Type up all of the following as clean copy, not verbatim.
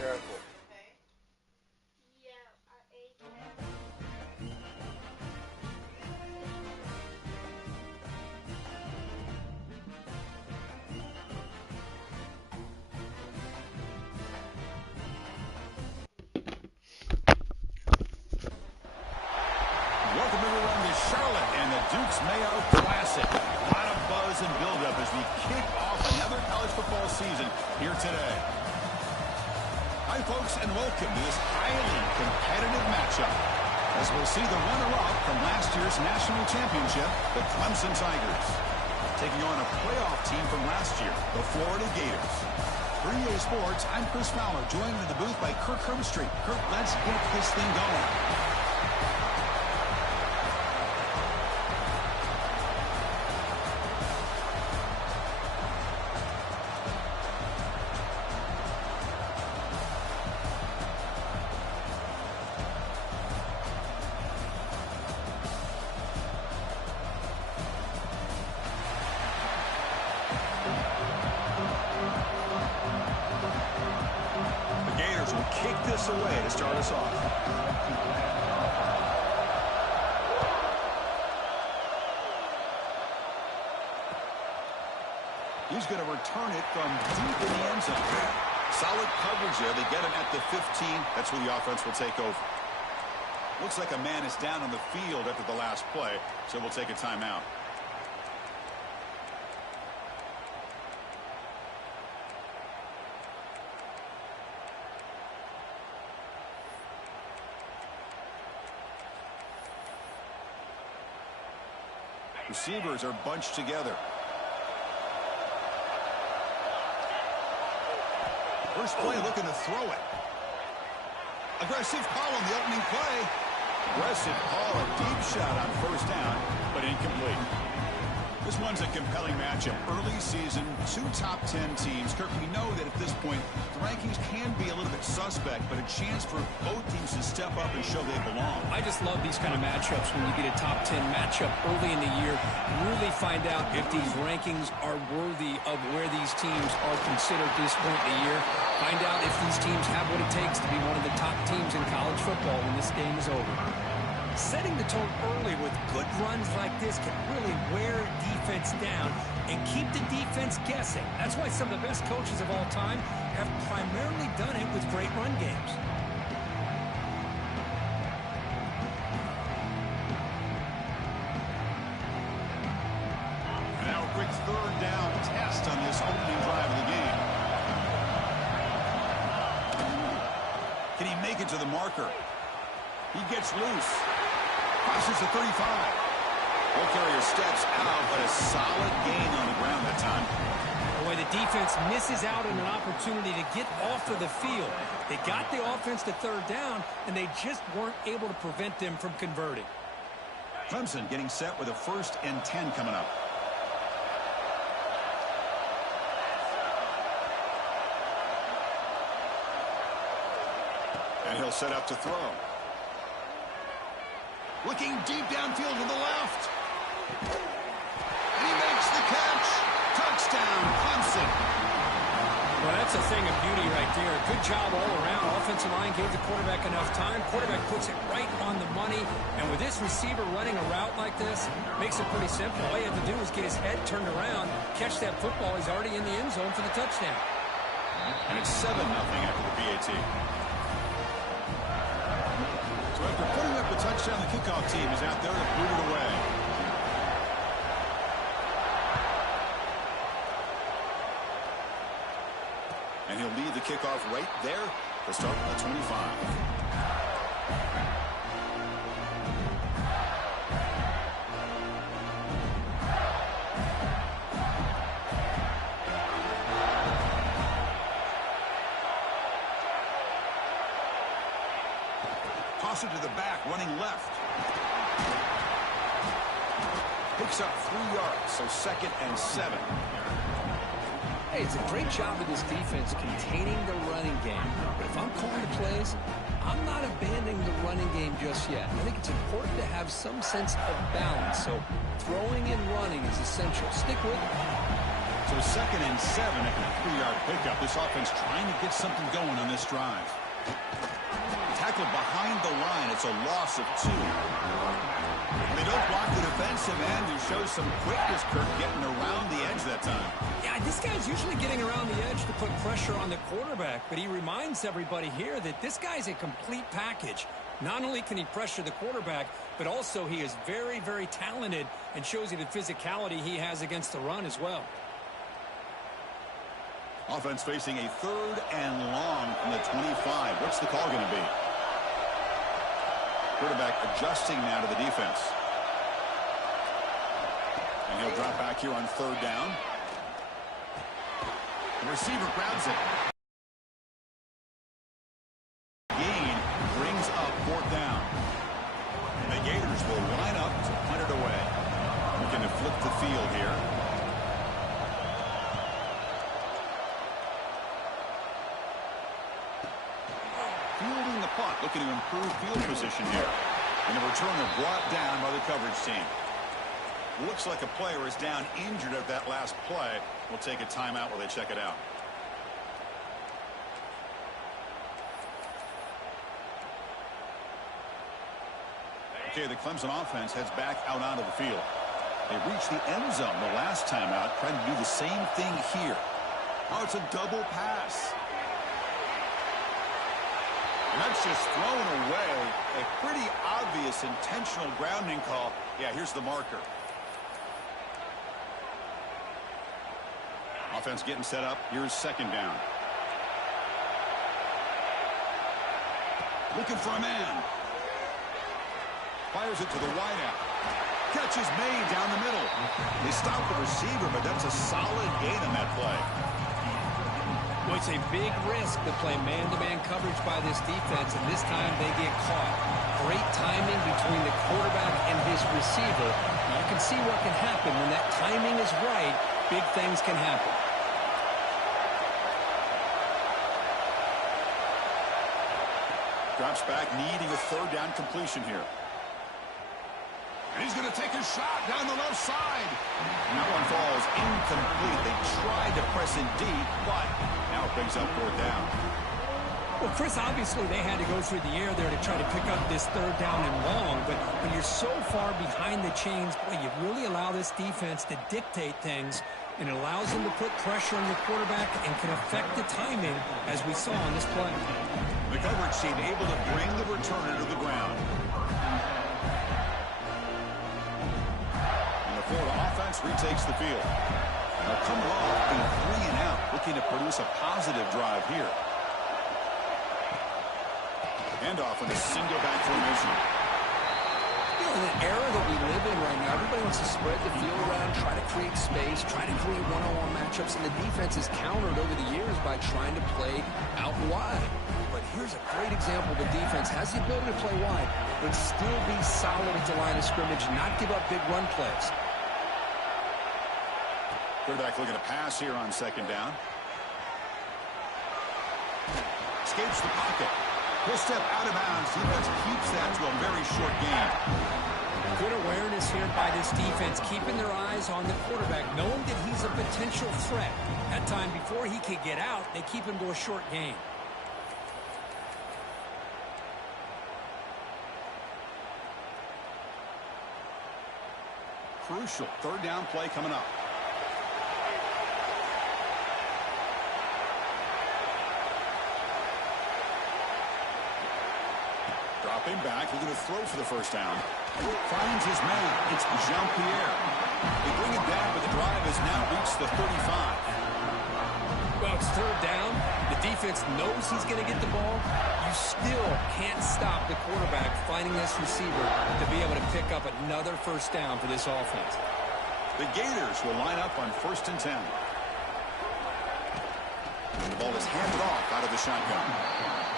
Careful. Welcome everyone to Charlotte and the Duke's Mayo Classic. A lot of buzz and buildup as we kick off another college football season here today. Hi folks, and welcome to this highly competitive matchup as we'll see the runner-up from last year's national championship, the Clemson Tigers, taking on a playoff team from last year, the Florida Gators. For EA Sports, I'm Chris Fowler, joined in the booth by Kirk Herbstreit. Kirk, let's get this thing going. Kick this away to start us off. He's going to return it from deep in the end zone. Solid coverage there. They get him at the 15. That's where the offense will take over. Looks like a man is down on the field after the last play, so we'll take a timeout. Receivers are bunched together. First play looking to throw it. Aggressive call on the opening play. Aggressive call, a deep shot on first down, but incomplete. This one's a compelling matchup. Early season, two top 10 teams. Kirk, we know that at this point, the rankings can be a little bit suspect, but a chance for both teams to step up and show they belong. I just love these kind of matchups when you get a top 10 matchup early in the year. Really find out if these rankings are worthy of where these teams are considered at this point in the year. Find out if these teams have what it takes to be one of the top teams in college football when this game is over. Setting the tone early with good runs like this can really wear defense down and keep the defense guessing. That's why some of the best coaches of all time have primarily done it with great run games. Now a quick third down test on this opening drive of the game. Can he make it to the marker? He gets loose. Crosses the 35. Ball carrier steps out, but a solid gain on the ground that time. Boy, the defense misses out on an opportunity to get off of the field. They got the offense to third down, and they just weren't able to prevent them from converting. Clemson getting set with a 1st and 10 coming up. And he'll set up to throw. Looking deep downfield to the left. And he makes the catch. Touchdown, Clemson. Well, that's a thing of beauty right there. Good job all around. Offensive line gave the quarterback enough time. Quarterback puts it right on the money. And with this receiver running a route like this, makes it pretty simple. All you have to do is get his head turned around, catch that football. He's already in the end zone for the touchdown. And it's 7-0 after the PAT. So after putting up the touchdown, the kickoff team is out there to boot it away. And he'll lead the kickoff right there to start at the 25. Toss it to the back, running left. Picks up 3 yards, so 2nd and 7. Hey, it's a great job of this defense containing the running game. But if I'm calling the plays, I'm not abandoning the running game just yet. I think it's important to have some sense of balance. So throwing and running is essential. Stick with it. So 2nd and 7 after a 3-yard pickup. This offense trying to get something going on this drive. Tackled behind the line. It's a loss of 2. They don't block the defensive end, who shows some quickness, Kirk, getting around the edge that time. Yeah, this guy's usually getting around the edge to put pressure on the quarterback, but he reminds everybody here that this guy's a complete package. Not only can he pressure the quarterback, but also he is very, very talented and shows you the physicality he has against the run as well. Offense facing a 3rd and long from the 25. What's the call going to be? Quarterback adjusting now to the defense. And he'll drop back here on 3rd down. The receiver grabs it. Gain brings up 4th down. And the Gators will line up to punt it away. Looking to flip the field here. Fielding the punt, looking to improve field position here. And the returner brought down by the coverage team. Looks like a player is down injured at that last play. We'll take a timeout while they check it out. Okay, the Clemson offense heads back out onto the field. They reached the end zone the last time out, trying to do the same thing here. Oh, it's a double pass. And that's just thrown away. A pretty obvious intentional grounding call. Yeah, here's the marker. Offense getting set up. Here's 2nd down. Looking for a man. Fires it to the wideout. Catch is made down the middle. They stop the receiver, but that's a solid gain on that play. Well, it's a big risk to play man-to-man coverage by this defense, and this time they get caught. Great timing between the quarterback and his receiver. You can see what can happen when that timing is right. Big things can happen. Drops back, needing a 3rd down completion here. And he's going to take a shot down the left side. And that one falls incomplete. They tried to press in deep, but now it brings up 4th down. Well, Chris, obviously they had to go through the air there to try to pick up this 3rd down and long, but when you're so far behind the chains, boy, you really allow this defense to dictate things, and it allows them to put pressure on your quarterback and can affect the timing, as we saw on this play. The coverage team able to bring the returner to the ground. Florida offense retakes the field. Now coming off a 3-and-out, looking to produce a positive drive here. Handoff in a single back formation. You know, in the era that we live in right now, everybody wants to spread the field around, try to create space, try to create one-on-one matchups, and the defense is countered over the years by trying to play out wide. But here's a great example. The defense has the ability to play wide, but still be solid at the line of scrimmage, not give up big run plays. Quarterback looking to pass here on 2nd down. Escapes the pocket. He'll step out of bounds. Defense keeps that to a very short gain. Good awareness here by this defense, keeping their eyes on the quarterback, knowing that he's a potential threat. That time before he could get out, they keep him to a short gain. Crucial 3rd down play coming up. Dropping back, looking to throw for the 1st down. Finds his man. It's Jean-Pierre. They bring it down, but the drive has now reached the 35. Well, it's 3rd down. The defense knows he's going to get the ball. You still can't stop the quarterback finding this receiver to be able to pick up another 1st down for this offense. The Gators will line up on 1st and 10. And the ball is handed off out of the shotgun.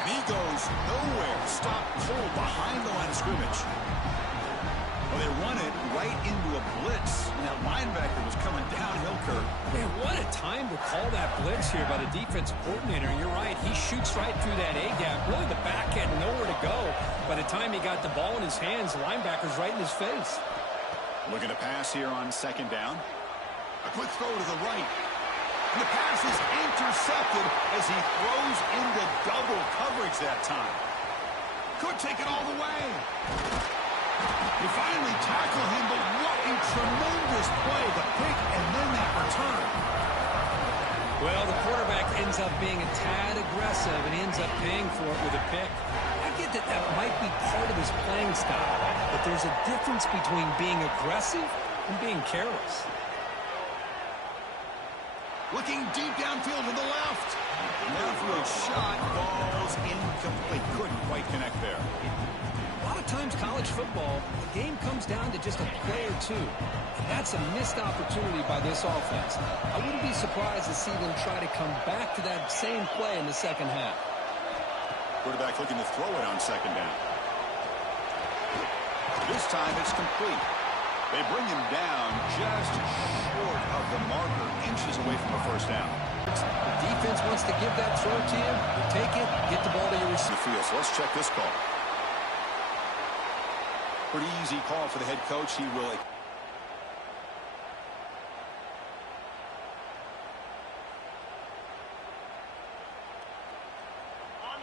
And he goes nowhere. Stopped cold behind the line of scrimmage. Well, they run it right into a blitz. And that linebacker was coming downhill, Kirk. Man, what a time to call that blitz here by the defensive coordinator. And you're right, he shoots right through that A-gap. Really, the back had nowhere to go. By the time he got the ball in his hands, the linebacker's right in his face. Looking to pass here on 2nd down. A quick throw to the right. And the pass is intercepted as he throws into double coverage that time. Could take it all the way. They finally tackle him, but what a tremendous play. The pick and then that return. Well, the quarterback ends up being a tad aggressive and ends up paying for it with a pick. I get that that might be part of his playing style, but there's a difference between being aggressive and being careless. Looking deep downfield to the left. Downfield shot, balls incomplete. Couldn't quite connect there. A lot of times college football, the game comes down to just a play or two. And that's a missed opportunity by this offense. I wouldn't be surprised to see them try to come back to that same play in the second half. Quarterback looking to throw it on second down. This time it's complete. They bring him down just short of the marker, inches away from a first down. The defense wants to give that throw to you. You take it, get the ball to your receiver. So let's check this call. Pretty easy call for the head coach. He will.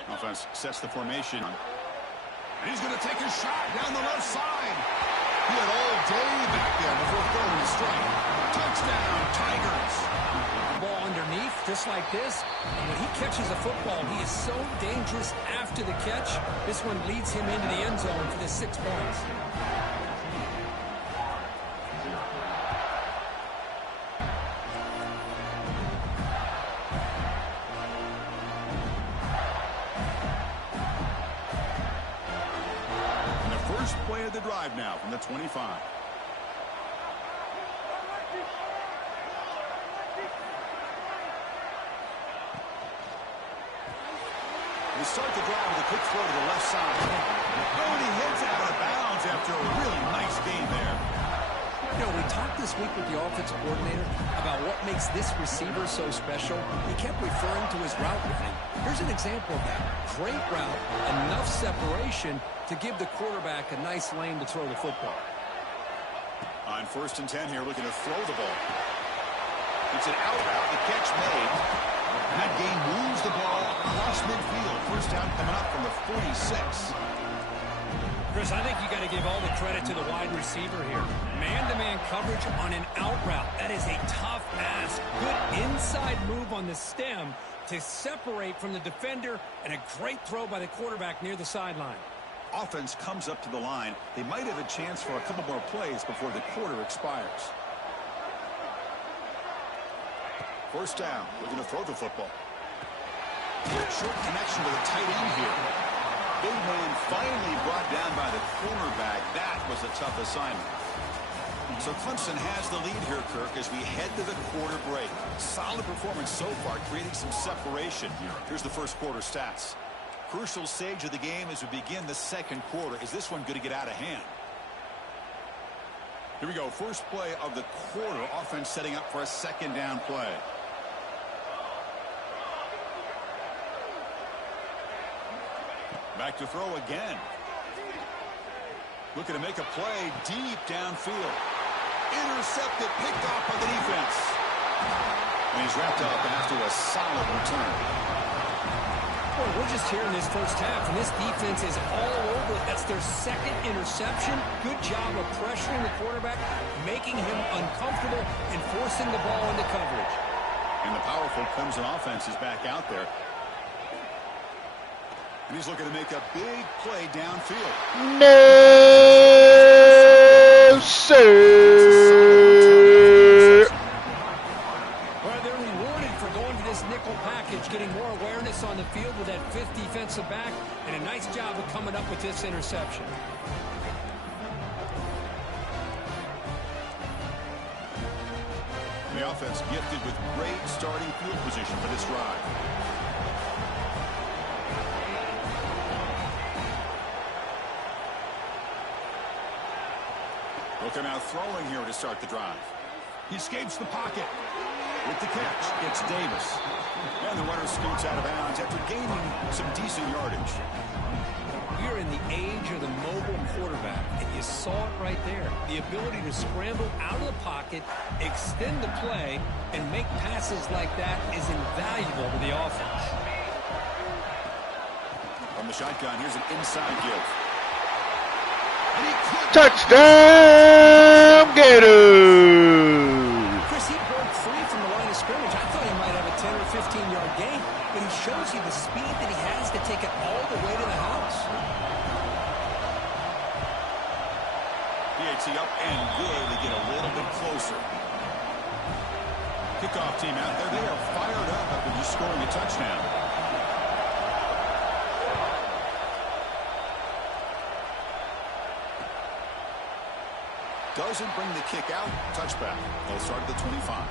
Offense sets the formation. And he's going to take a shot down the left side. He had all day back there before throwing the strike. Touchdown, Tigers. Ball underneath, just like this. And when he catches a football, he is so dangerous after the catch. This one leads him into the end zone for the 6 points. Play of the drive now from the 25. They start the drive with a quick throw to the left side. Oh, and he hits out of bounds after a really nice game there. You know, we talked this week with the offensive coordinator about what makes this receiver so special. He kept referring to his route running. Here's an example of that. Great route, enough separation to give the quarterback a nice lane to throw the football. On 1st and 10 here, looking to throw the ball. It's an out route, the catch made. That game moves the ball across midfield. First down coming up from the 46. Chris, I think you got to give all the credit to the wide receiver here. Man-to-man coverage on an out route. That is a tough ask. Good inside move on the stem to separate from the defender, and a great throw by the quarterback near the sideline. Offense comes up to the line. They might have a chance for a couple more plays before the quarter expires. First down. We're going to throw the football. Short connection to the tight end here. Big man finally brought down by the cornerback. That was a tough assignment. So Clemson has the lead here, Kirk, as we head to the quarter break. Solid performance so far, creating some separation. Here's the first quarter stats. Crucial stage of the game as we begin the second quarter. Is this one going to get out of hand? Here we go. First play of the quarter. Offense setting up for a second down play. Back to throw again. Looking to make a play deep downfield. Intercepted, picked off by the defense. And he's wrapped up after a solid return. Boy, we're just here in this first half, and this defense is all over it. That's their second interception. Good job of pressuring the quarterback, making him uncomfortable, and forcing the ball into coverage. And the powerful Clemson offense is back out there. And he's looking to make a big play downfield. No, sir. Well, they're rewarded for going to this nickel package, getting more awareness on the field with that fifth defensive back, and a nice job of coming up with this interception. The offense gifted with great starting field position for this drive. Looking out throwing here to start the drive. He escapes the pocket. With the catch, it's Davis. And the runner scoots out of bounds after gaining some decent yardage. We are in the age of the mobile quarterback, and you saw it right there. The ability to scramble out of the pocket, extend the play, and make passes like that is invaluable to the offense. From the shotgun, here's an inside give. Touchdown, Gators! Chris, he broke free from the line of scrimmage. I thought he might have a 10 or 15-yard gain, but he shows you the speed that he has to take it all the way to the house. PAT up and good to get a little bit closer. Kickoff team out there. They are fired up after just scoring a touchdown. Doesn't bring the kick out. Touchback. They'll start at the 25.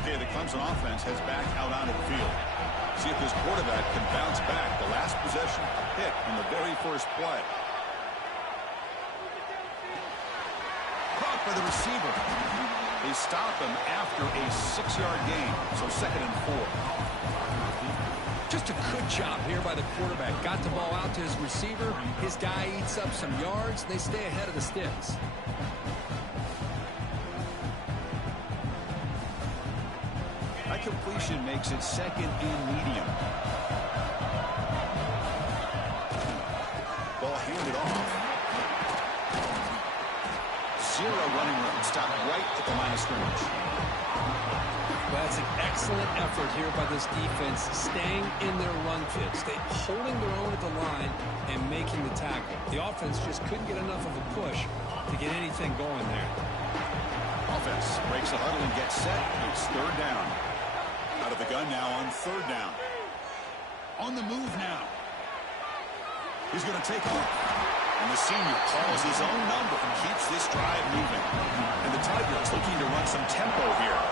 Okay, the Clemson offense heads back out onto the field. See if this quarterback can bounce back. The last possession, a pick in the very first play. Caught by the receiver. They stop him after a 6-yard gain. So 2nd and 4. Just a good job here by the quarterback. Got the ball out to his receiver. His guy eats up some yards. They stay ahead of the sticks. That completion makes it 2nd and medium. Ball handed off. 0 running room. Stopped right at the line of scrimmage. Well, that's an excellent effort here by this defense, staying in their run fits. They holding their own at the line and making the tackle. The offense just couldn't get enough of a push to get anything going there. Offense breaks the huddle and gets set. It's 3rd down. Out of the gun now on 3rd down. On the move now. He's going to take off. And the senior calls his own number and keeps this drive moving. And the Tigers looking to run some tempo here.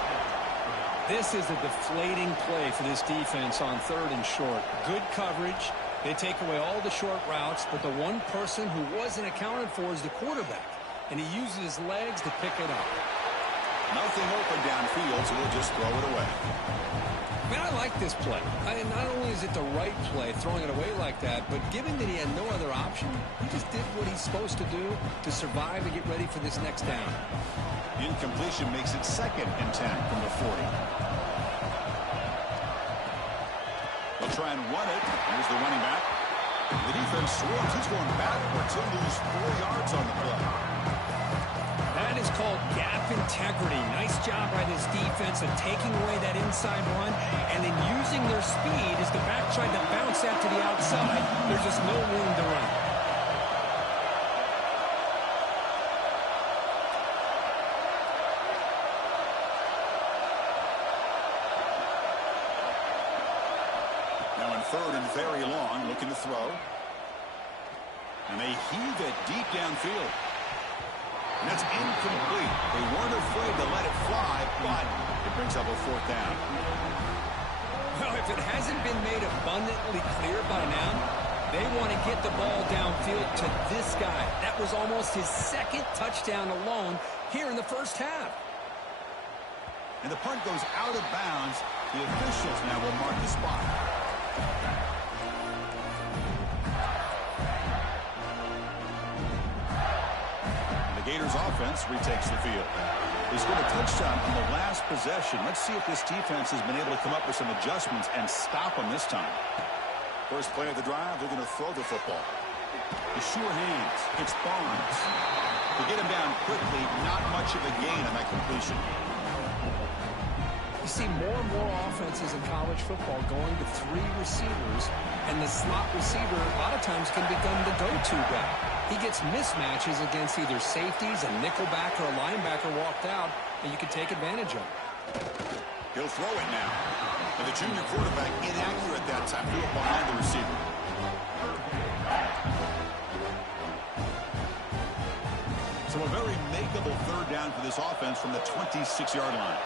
This is a deflating play for this defense on 3rd and short. Good coverage. They take away all the short routes, but the one person who wasn't accounted for is the quarterback. And he uses his legs to pick it up. Nothing open downfield, so we'll just throw it away. Man, I like this play. Not only is it the right play, throwing it away like that, but given that he had no other option, he just did what he's supposed to do to survive and get ready for this next down. Incompletion makes it 2nd and 10 from the 40. They'll try and run it. Here's the running back. The defense swarms. He's going backwards. He'll lose 4 yards on the play. That is called gap integrity. Nice job by this defense of taking away that inside run and then using their speed as the back tried to bounce that to the outside. There's just no room to run. Now in 3rd and very long, looking to throw. And they heave it deep downfield. And that's incomplete. They weren't afraid to let it fly, but it brings up a 4th down. Well, if it hasn't been made abundantly clear by now, they want to get the ball downfield to this guy. That was almost his 2nd touchdown alone here in the first half. And the punt goes out of bounds. The officials now will mark the spot. Gators offense retakes the field. They scored a touchdown on the last possession. Let's see if this defense has been able to come up with some adjustments and stop them this time. First play of the drive, they're going to throw the football. The sure hands. It's Barnes. To get him down quickly, not much of a gain on that completion. You see more and more offenses in college football going to 3 receivers, and the slot receiver a lot of times can become the go-to guy. He gets mismatches against either safeties, a nickelback, or a linebacker walked out, and you can take advantage of it. He'll throw it now. And the junior quarterback inaccurate that time. Threw it behind the receiver. So a very makeable 3rd down for this offense from the 26-yard line.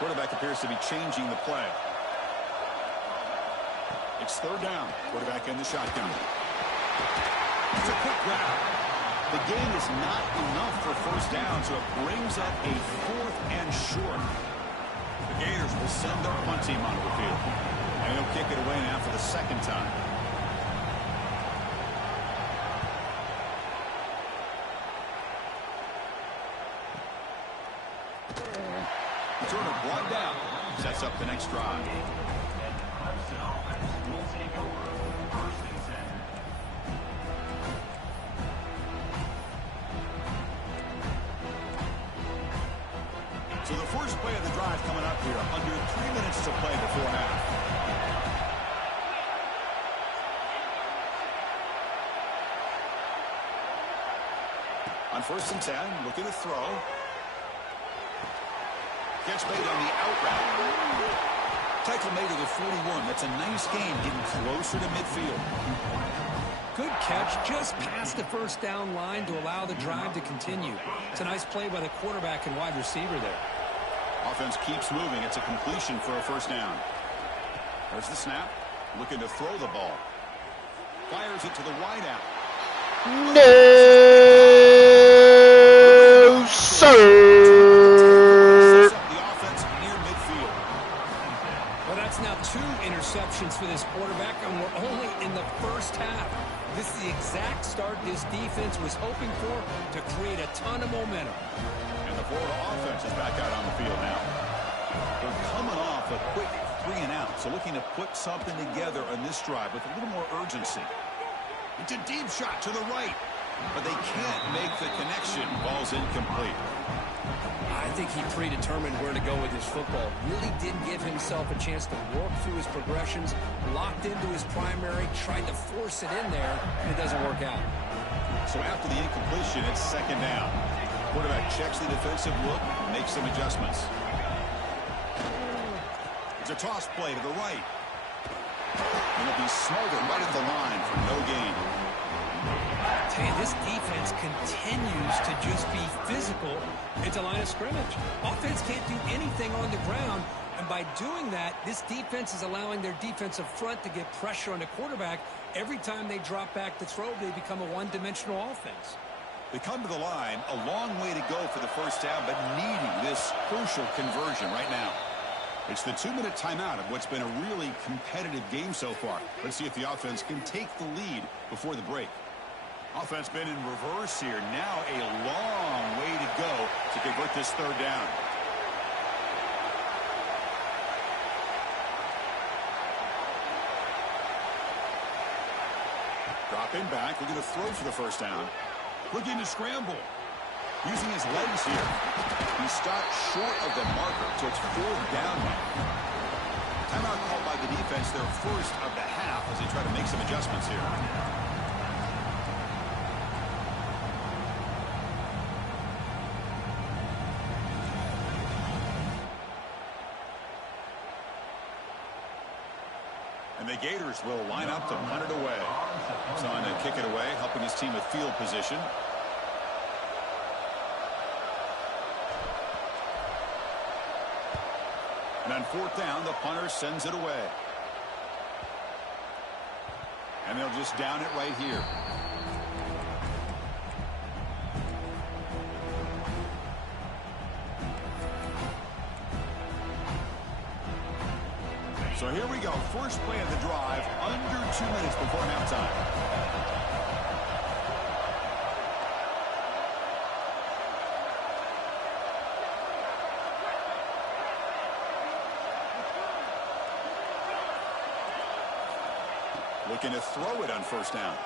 Quarterback appears to be changing the play. It's third down. Quarterback in the shotgun. It's a quick grab. The gain is not enough for first down, so it brings up a 4th and short. The Gators will send their punt team onto the field. And he'll kick it away now for the second time. Turner brought down. Sets up the next drive. So the first play of the drive coming up here. Under 3 minutes to play before half. On 1st and 10, looking to throw. Gets made on the out route. Tackle made to the 41. That's a nice gain, getting closer to midfield. Good catch just past the first down line to allow the drive to continue. It's a nice play by the quarterback and wide receiver there. Offense keeps moving. It's a completion for a first down. There's the snap. Looking to throw the ball. Fires it to the wideout. No, sir. The offense near midfield. Well, that's now 2 interceptions for this quarterback, and we're only in the first half. This is the exact start this defense was hoping for to create a ton of momentum. And the Florida offense is back out on the field now. They're coming off a quick 3 and out, so looking to put something together on this drive with a little more urgency. It's a deep shot to the right, but they can't make the connection. Ball's incomplete. I think he predetermined where to go with his football. Really didn't give himself a chance to work through his progressions, locked into his primary, tried to force it in there, and it doesn't work out. So after the incompletion, it's second down. Quarterback checks the defensive look, makes some adjustments. It's a toss play to the right. And it'll be smothered right at the line for no gain. I tell you, this defense continues to just be physical into line of scrimmage. Offense can't do anything on the ground, and by doing that, this defense is allowing their defensive front to get pressure on the quarterback. Every time they drop back to throw, they become a one-dimensional offense. They come to the line, a long way to go for the first down, but needing this crucial conversion right now. It's the 2-minute timeout of what's been a really competitive game so far. Let's see if the offense can take the lead before the break. Offense been in reverse here. Now a long way to go to convert this third down. Dropping back, looking to throw for the first down. Looking to scramble. Using his legs here. He stopped short of the marker, so it's 4th down now. Timeout called by the defense, their first of the half, as they try to make some adjustments here. And the Gators will line up to punt it away. He's on to kick it away, helping his team with field position. And on 4th down, the punter sends it away. And they'll just down it right here. So here we go. First play of the drive, under 2 minutes before halftime. Looking to throw it on first down.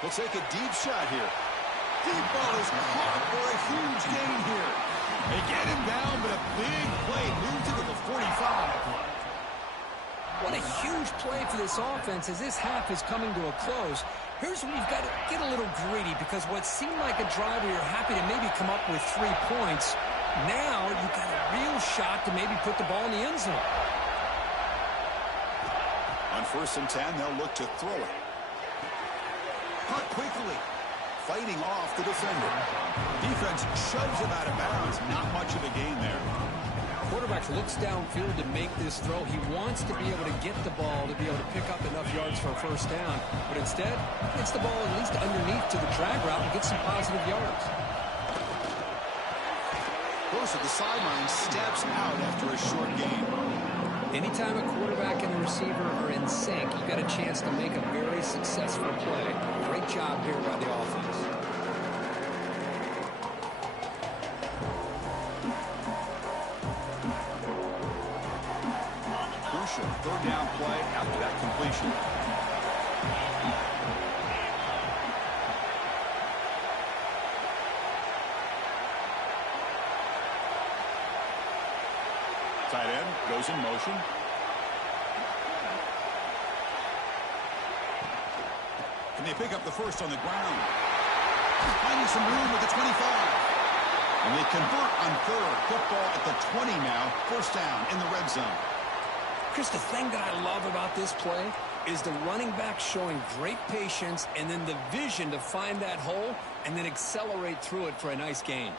He'll take a deep shot here. Deep ball is caught for a huge gain here. They get him down, but a big play moves it to the 45. What a huge play for this offense as this half is coming to a close. Here's where you've got to get a little greedy, because what seemed like a drive where you're happy to maybe come up with 3 points, now you've got a real shot to maybe put the ball in the end zone. On 1st and 10, they'll look to throw it. Caught quickly. Fighting off the defender. Defense shoves him out of bounds. Not much of a gain there. quarterback looks downfield to make this throw. He wants to be able to get the ball to be able to pick up enough yards for a first down. But instead, gets the ball at least underneath to the drag route and gets some positive yards. Goes to the sideline, steps out after a short game. Anytime a quarterback and a receiver are in sync, you've got a chance to make a very successful play. Great job here by the offense. Crucial third down play after that completion. Tight end goes in motion. Can they pick up the first on the ground? Finding some room with the 25. And they convert on third. Football at the 20 now. First down in the red zone. Chris, the thing that I love about this play is the running back showing great patience and then the vision to find that hole and then accelerate through it for a nice gain.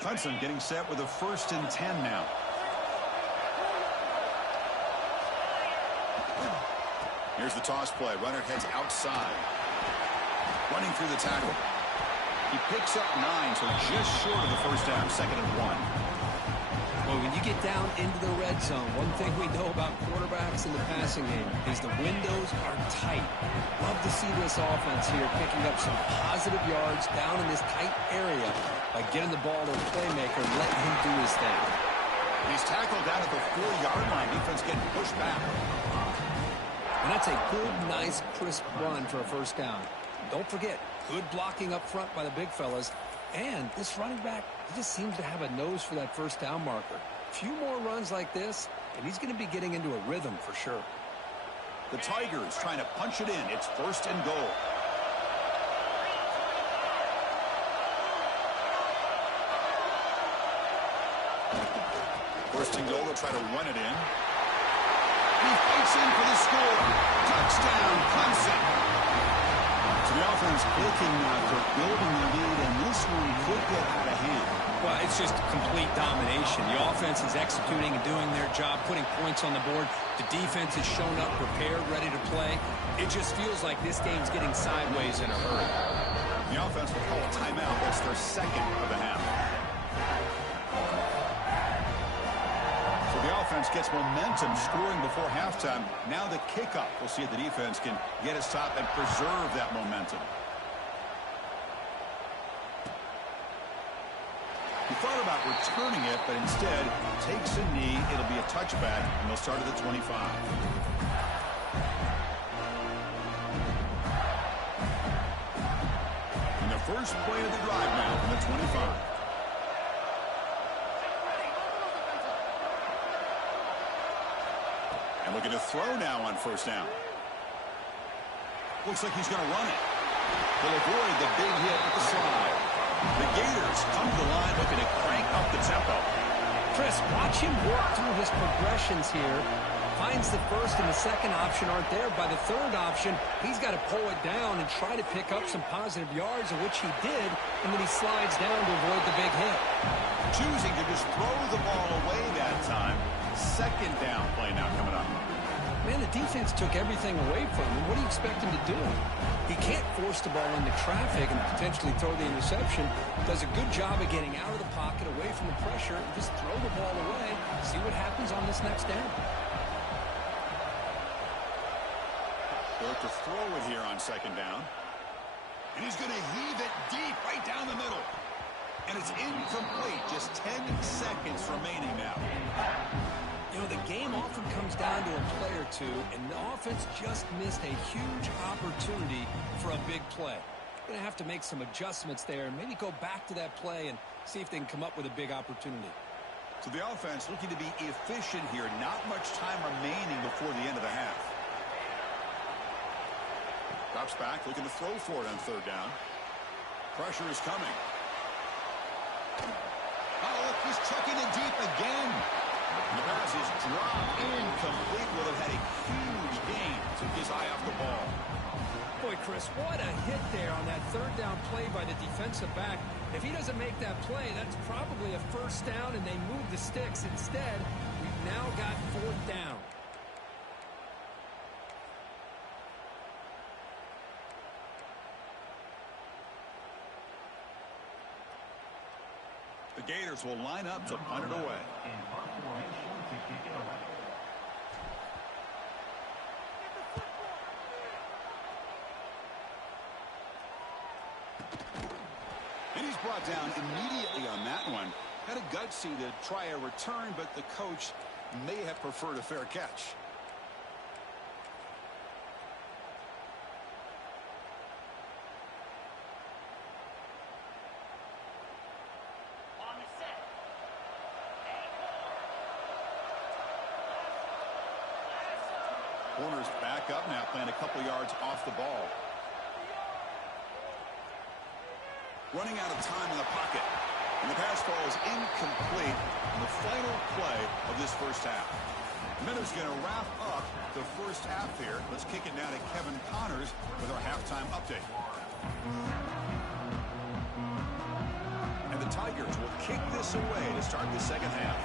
Clemson getting set with a 1st and 10 now. Here's the toss play. Runner heads outside. Running through the tackle. He picks up 9, so just short of the first down. 2nd and 1. Well, when you get down into the red zone, one thing we know about quarterbacks in the passing game is the windows are tight. Love to see this offense here picking up some positive yards down in this tight area by getting the ball to the playmaker and letting him do his thing. He's tackled down at the 4-yard line. Defense getting pushed back. And that's a good, nice, crisp run for a first down. Don't forget, good blocking up front by the big fellas. And this running back, he just seems to have a nose for that first down marker. A few more runs like this, and he's going to be getting into a rhythm for sure. The Tigers trying to punch it in. It's 1st and goal. First and goal, they'll try to run it in. He fights in for the score. Touchdown, Clemson. So the offense looking for building the lead, and this one could get out of hand. Well, it's just complete domination. The offense is executing and doing their job, putting points on the board. The defense has shown up prepared, ready to play. It just feels like this game's getting sideways in a hurry. The offense will call a timeout. That's their 2nd of the half. So the offense gets momentum scoring before halftime. Now the kickoff. We'll see if the defense can get a stop and preserve that momentum. He thought about returning it, but instead takes a knee. It'll be a touchback, and they'll start at the 25. And the first play of the drive now from the 25. And looking to throw now on first down. Looks like he's going to run it. He'll avoid the big hit with the slide. The Gators come to the line looking to crank up the tempo. Chris, watch him work through his progressions here. Finds the first and the second option aren't there. By the third option, he's got to pull it down and try to pick up some positive yards, of which he did, and then he slides down to avoid the big hit. Choosing to just throw the ball away that time. 2nd down play now coming up. Man, the defense took everything away from him. What do you expect him to do? He can't force the ball into traffic and potentially throw the interception. Does a good job of getting out of the pocket, away from the pressure, and just throw the ball away. See what happens on this next down. They'll have to throw it here on 2nd down. And he's going to heave it deep right down the middle. And it's incomplete. Just 10 seconds remaining now. You know, the game often comes down to a play or two, and the offense just missed a huge opportunity for a big play. Going to have to make some adjustments there and maybe go back to that play and see if they can come up with a big opportunity. So the offense looking to be efficient here. Not much time remaining before the end of the half. Drops back, looking to throw for it on 3rd down. Pressure is coming. Oh, he's checking it deep again. The pass is dropped incomplete. Will have had a huge gain. Took his eye off the ball. Boy, Chris, what a hit there on that third down play by the defensive back. If he doesn't make that play, that's probably a first down, and they move the sticks. Instead, we've now got fourth down. The Gators will line up to punt it away. And he's brought down immediately on that one. Had a gutsy to try a return, but the coach may have preferred a fair catch. Corners back up now, playing a couple yards off the ball. Running out of time in the pocket. And the pass falls incomplete in the final play of this first half. Miller's going to wrap up the first half here. Let's kick it now to Kevin Connors with our halftime update. And the Tigers will kick this away to start the second half.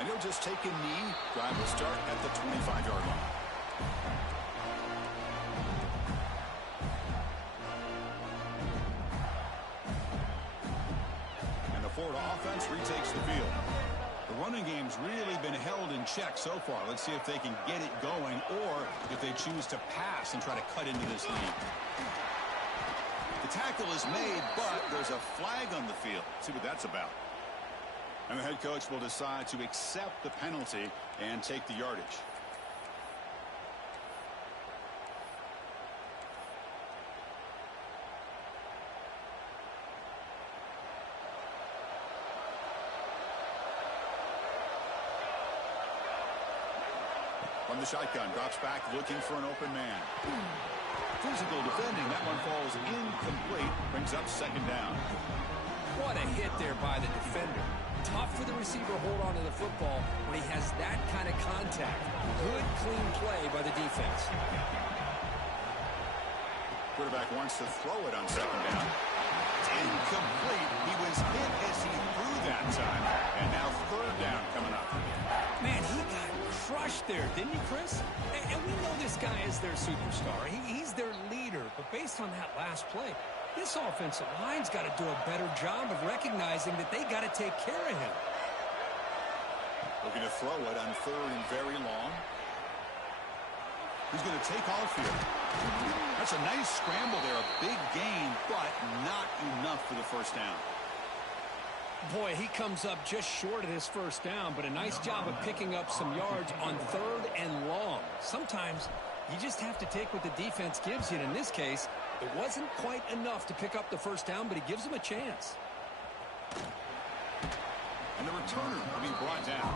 And he'll just take a knee. Drive will start at the 25-yard line. And the Florida offense retakes the field. The running game's really been held in check so far. Let's see if they can get it going or if they choose to pass and try to cut into this lead. The tackle is made, but there's a flag on the field. Let's see what that's about. And the head coach will decide to accept the penalty and take the yardage. From the shotgun, drops back looking for an open man. Physical defending. That one falls incomplete. Brings up second down. What a hit there by the defender. Tough for the receiver to hold on to the football when he has that kind of contact. Good, clean play by the defense. Quarterback wants to throw it on second down. It's incomplete. He was hit as he threw that time. And now third down coming up. Man, he got crushed there, didn't he, Chris? And we know this guy is their superstar. He's their leader. But based on that last play, this offensive line's got to do a better job of recognizing that they got to take care of him. Looking to throw it on third and very long. He's going to take off here. That's a nice scramble there. A big gain, but not enough for the first down. Boy, he comes up just short of his first down, but a nice job of picking up some yards on third and long. Sometimes you just have to take what the defense gives you. And in this case, it wasn't quite enough to pick up the first down, but he gives him a chance. And the returner will be brought down.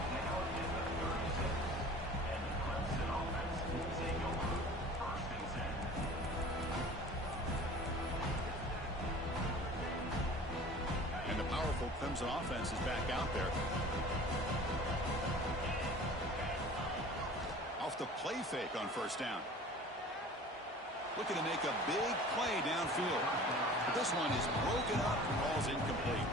And the powerful Clemson offense is back out there. Off the play fake on first down. Looking to make a big play downfield. But this one is broken up and ball's incomplete.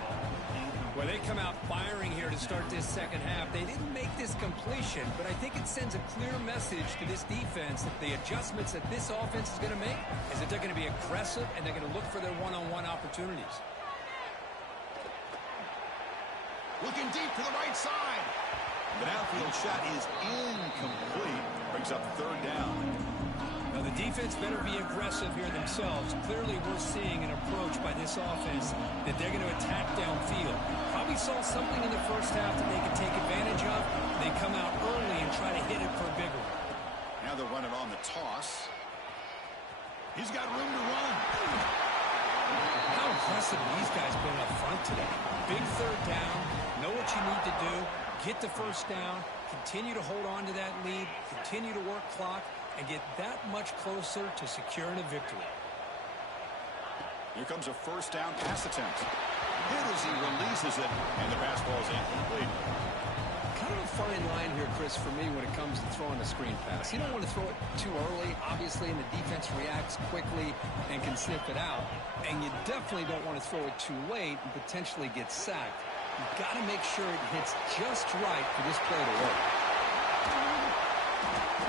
Well, they come out firing here to start this second half. They didn't make this completion, but I think it sends a clear message to this defense that the adjustments that this offense is going to make is that they're going to be aggressive and they're going to look for their one-on-one opportunities. Looking deep to the right side. The downfield shot is incomplete. Brings up third down. Now, the defense better be aggressive here themselves. Clearly, we're seeing an approach by this offense that they're going to attack downfield. Probably saw something in the first half that they could take advantage of. They come out early and try to hit it for a bigger one. Now they'll run it on the toss. He's got room to run. How impressive these guys been up front today. Big third down. Know what you need to do. Get the first down. Continue to hold on to that lead. Continue to work clock. And get that much closer to securing a victory. Here comes a first down pass attempt. Hit as he releases it, and the pass ball is incomplete. Kind of a fine line here, Chris, for me when it comes to throwing a screen pass. You don't want to throw it too early, obviously, and the defense reacts quickly and can sniff it out. And you definitely don't want to throw it too late and potentially get sacked. You've got to make sure it hits just right for this play to work.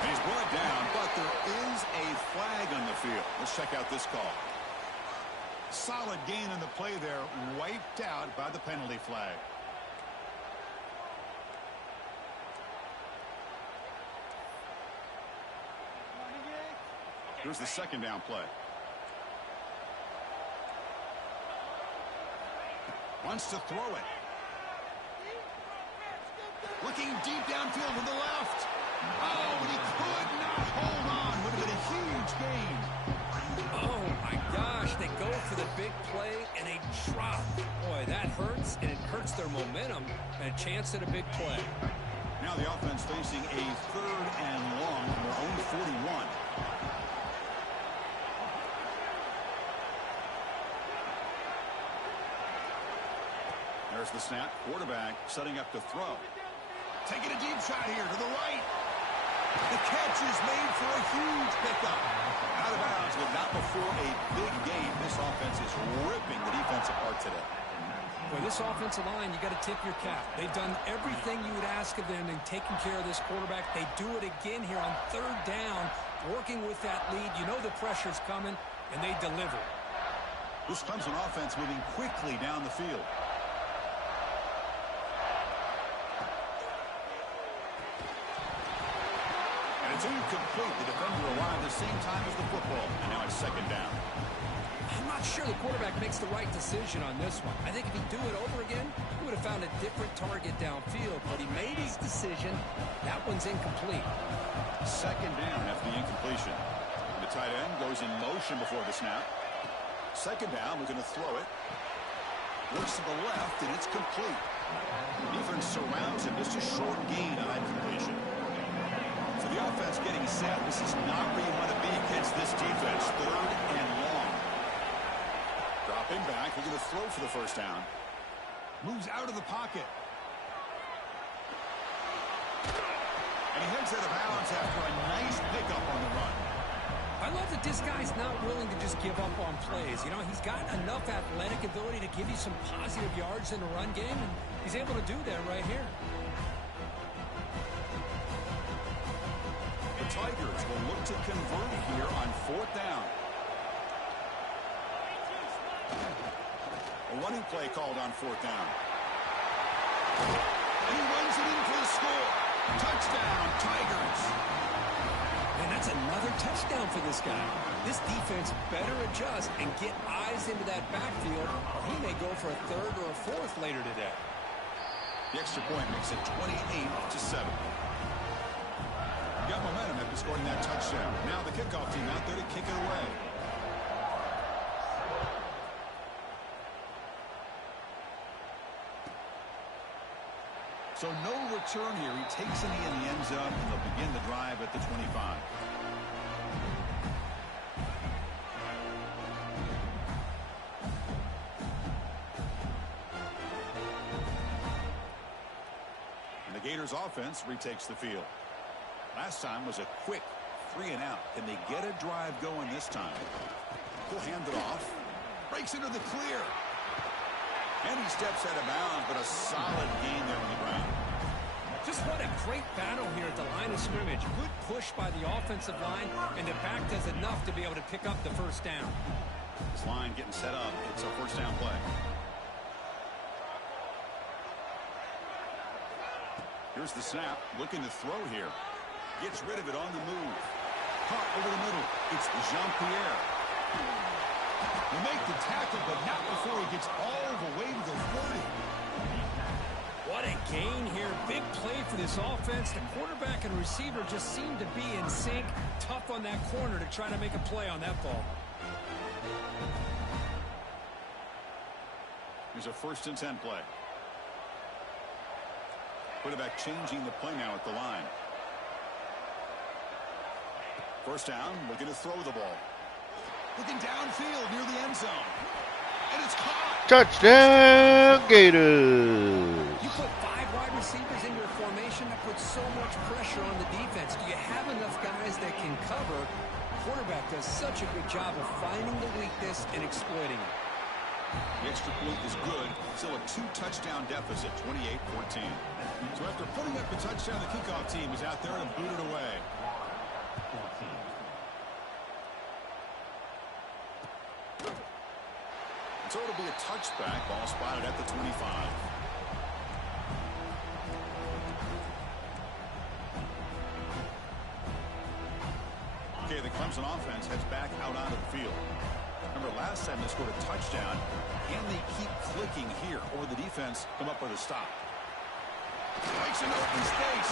He's brought down, but there is a flag on the field. Let's check out this call. Solid gain on the play there, wiped out by the penalty flag. Here's the second down play. Wants to throw it. Looking deep downfield with the left. Oh, but he could not hold on. Would have been a huge gain. Oh, my gosh. They go for the big play, and they drop. Boy, that hurts, and it hurts their momentum and a chance at a big play. Now the offense facing a 3rd and long on their own 41. There's the snap. Quarterback setting up to throw. Taking a deep shot here to the right. The catch is made for a huge pickup. Out of bounds, but not before a big game. This offense is ripping the defense apart today. Well, this offensive line, you got to tip your cap. They've done everything you would ask of them in taking care of this quarterback. They do it again here on 3rd down, working with that lead. You know the pressure's coming, and they deliver. This Clemson offense moving quickly down the field. It's incomplete. The defender arrived at the same time as the football. And now it's 2nd down. I'm not sure the quarterback makes the right decision on this one. I think if he'd do it over again, he would have found a different target downfield. But he made his decision. That one's incomplete. 2nd down after the incompletion. The tight end goes in motion before the snap. 2nd down, we're going to throw it. Looks to the left, and it's complete. The defense surrounds him. Just a short gain on that completion. So the offense getting set. This is not where you want to be against this defense. 3rd and long. Dropping back. We're going to throw for the first down. Moves out of the pocket. And he heads out of bounds after a nice pickup on the run. I love that this guy's not willing to just give up on plays. You know, he's got enough athletic ability to give you some positive yards in the run game, and he's able to do that right here. The Tigers will look to convert here on 4th down. A running play called on 4th down. And he runs it in for the score. Touchdown, Tigers. And that's another touchdown for this guy. This defense better adjust and get eyes into that backfield, or he may go for a 3rd or a 4th later today. The extra point makes it 28-7. Got momentum after scoring that touchdown. Now the kickoff team out there to kick it away. So no return here. He takes it in the end zone, and they'll begin the drive at the 25. And the Gators offense retakes the field. Last time was a quick 3 and out. Can they get a drive going this time? He'll hand it off. Breaks into the clear. And he steps out of bounds, but a solid gain there on the ground. Just what a great battle here at the line of scrimmage. Good push by the offensive line, and the back does enough to be able to pick up the first down. This line getting set up. It's a first down play. Here's the snap. Looking to throw here. Gets rid of it on the move. Caught over the middle. It's Jean-Pierre. They make the tackle, but not before he gets all the way to the 30. What a gain here. Big play for this offense. The quarterback and receiver just seem to be in sync. Tough on that corner to try to make a play on that ball. Here's a 1st and 10 play. Quarterback changing the play now at the line. First down, looking to throw the ball. Looking downfield near the end zone. And it's caught. Touchdown, Gators. You put 5 wide receivers in your formation, that puts so much pressure on the defense. Do you have enough guys that can cover? Quarterback does such a good job of finding the weakness and exploiting it. The extra point is good. Still a 2-touchdown deficit, 28-14. So after putting up the touchdown, the kickoff team is out there and booted away. So it'll be a touchback. Ball spotted at the 25. Okay, the Clemson offense heads back out onto the field. Remember, last time they scored a touchdown. Can they keep clicking here, or the defense come up with a stop? Makes an open space.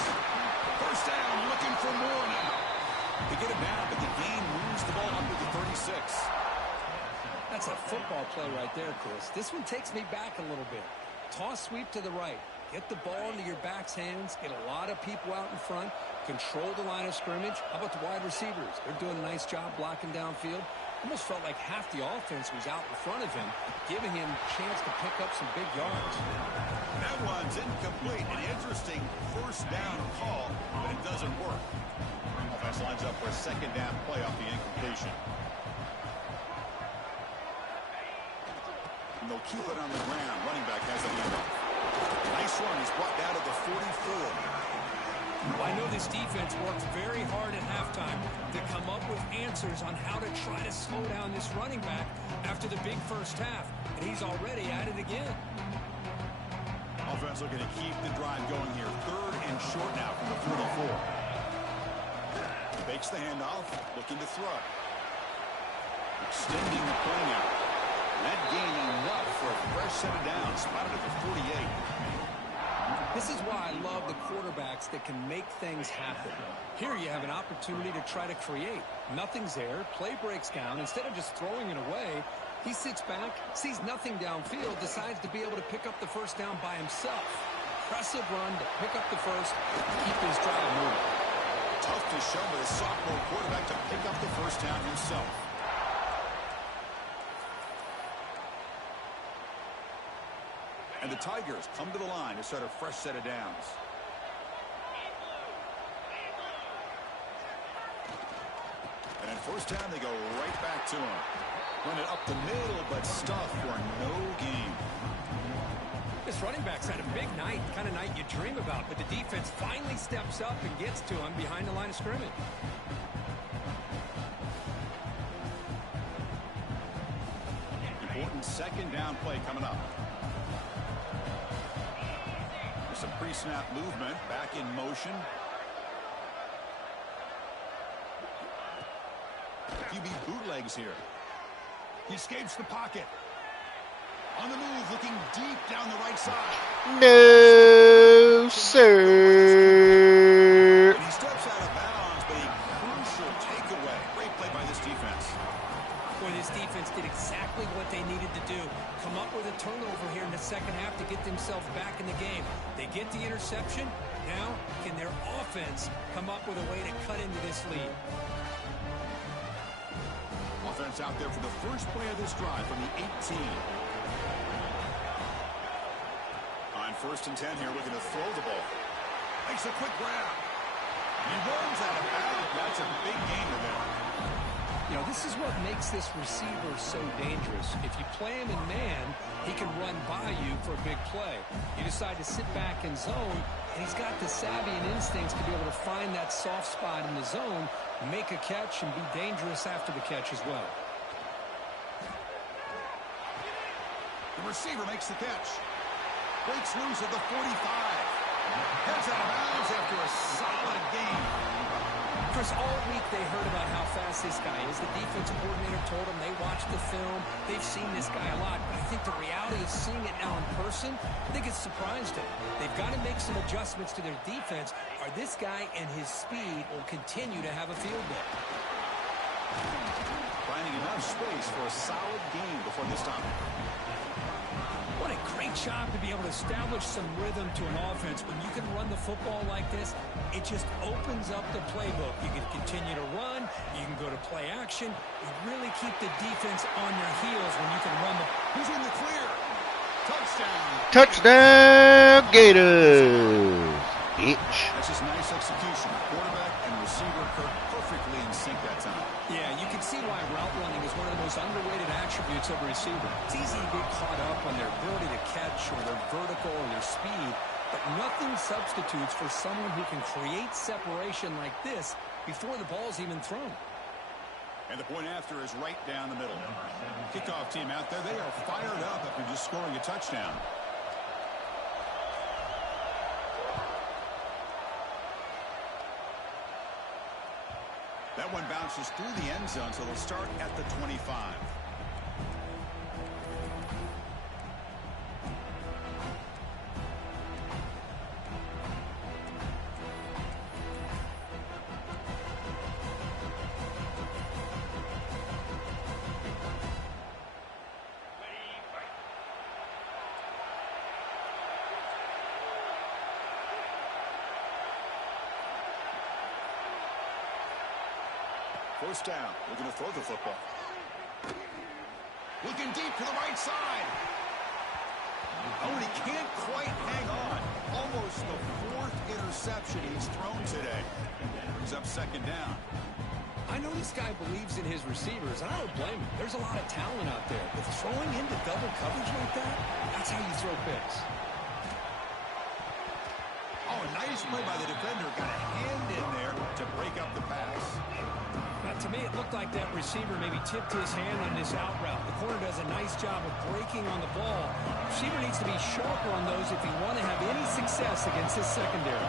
First down, looking for more now. They get it down, but the gain moves the ball up to the 36. That's a football play right there, Chris. This one takes me back a little bit. Toss sweep to the right. Get the ball into your back's hands. Get a lot of people out in front. Control the line of scrimmage. How about the wide receivers? They're doing a nice job blocking downfield. Almost felt like half the offense was out in front of him, giving him a chance to pick up some big yards. That one's incomplete. An interesting first down call, but it doesn't work. Offense lines up for a second down play off the incompletion. And they'll keep it on the ground. Running back has a handoff. Nice run. He's brought down to the 44. I know this defense worked very hard at halftime to come up with answers on how to try to slow down this running back after the big first half. And he's already at it again. Offense looking to keep the drive going here. 3rd and short now from the 44. Fakes the handoff. Looking to throw. Extending the play now. That gain enough for a fresh set of downs. Spotted at the 48. This is why I love the quarterbacks that can make things happen. Here you have an opportunity to try to create. Nothing's there. Play breaks down. Instead of just throwing it away, he sits back, sees nothing downfield, decides to be able to pick up the first down by himself. Impressive run to pick up the first, keep his drive moving. Tough to show with a sophomore quarterback to pick up the first down himself. And the Tigers come to the line to start a fresh set of downs. And at first down, they go right back to him. Run it up the middle, but stuff for no gain. This running back's had a big night, kind of night you dream about, but the defense finally steps up and gets to him behind the line of scrimmage. Important second down play coming up. Some pre-snap movement, back in motion. QB bootlegs here. He escapes the pocket. On the move, looking deep down the right side. No, sir. And he steps out of bounds, but a crucial takeaway. Great play by this defense. Boy, this defense did exactly what they needed to do. Come up with a turnover here in the second half to get themselves back in the game. They get the interception. Now, can their offense come up with a way to cut into this lead? Offense out there for the first play of this drive from the 18. On 1st and 10 here, looking to throw the ball. Makes a quick grab. He runs out of bounds. That's a big gain to them. You know, this is what makes this receiver so dangerous. If you play him in man, he can run by you for a big play. You decide to sit back in zone, and he's got the savvy and instincts to be able to find that soft spot in the zone, make a catch, and be dangerous after the catch as well. The receiver makes the catch. Breaks loose at the 45. Heads out of bounds after a solid gain. Chris, all week they heard about how fast this guy is. The defensive coordinator told them they watched the film. They've seen this guy a lot. But I think the reality of seeing it now in person, I think it's surprised them. They've got to make some adjustments to their defense, or this guy and his speed will continue to have a field day. Finding enough space for a solid gain before this time. What a great job to be able to establish some rhythm to an offense. When you can run the football like this, it just opens up the playbook. You can continue to run. You can go to play action. You really keep the defense on their heels when you can run the... Who's in the clear? Touchdown. Touchdown, Gators. Bitch. That's just nice execution. Quarterback and receiver perfectly in sync that time. Yeah, you can see why route running is one of the most underrated attributes of a receiver. It's easy to get caught up on their ability to catch or their vertical or their speed, but nothing substitutes for someone who can create separation like this before the ball's even thrown. And the point after is right down the middle. Kickoff team out there, they are fired up after just scoring a touchdown. That one bounces through the end zone, so they'll start at the 25. First down, looking to throw the football. Looking deep to the right side. Oh, and he can't quite hang on. Almost the fourth interception he's thrown today. He's up second down. I know this guy believes in his receivers, and I don't blame him. There's a lot of talent out there, but throwing into double coverage like that, that's how you throw picks. Oh, nice play by the defender. Got a hand in there to break up the pass. To me, it looked like that receiver maybe tipped his hand on this out route. The corner does a nice job of breaking on the ball. The receiver needs to be sharper on those if he want to have any success against his secondary.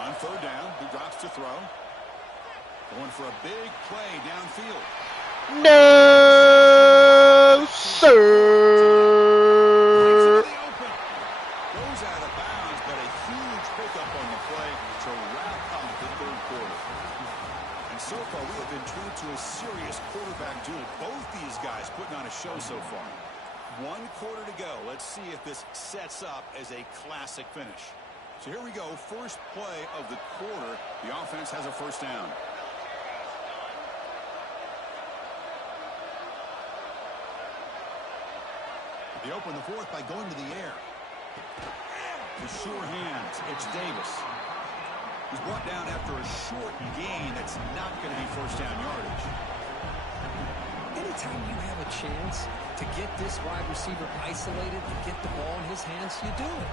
On third down, he drops to throw. Going for a big play downfield. No, sir. Goes out of bounds, but a huge pickup on the play to wrap up the third quarter. And so far, we have been true to a serious quarterback duel. Both these guys putting on a show so far. 1 quarter to go. Let's see if this sets up as a classic finish. So here we go. First play of the quarter. The offense has a first down. They open the fourth by going to the air. With sure hands, it's Davis. He's brought down after a short gain that's not going to be first down yardage. Anytime you have a chance to get this wide receiver isolated, to get the ball in his hands, you do it.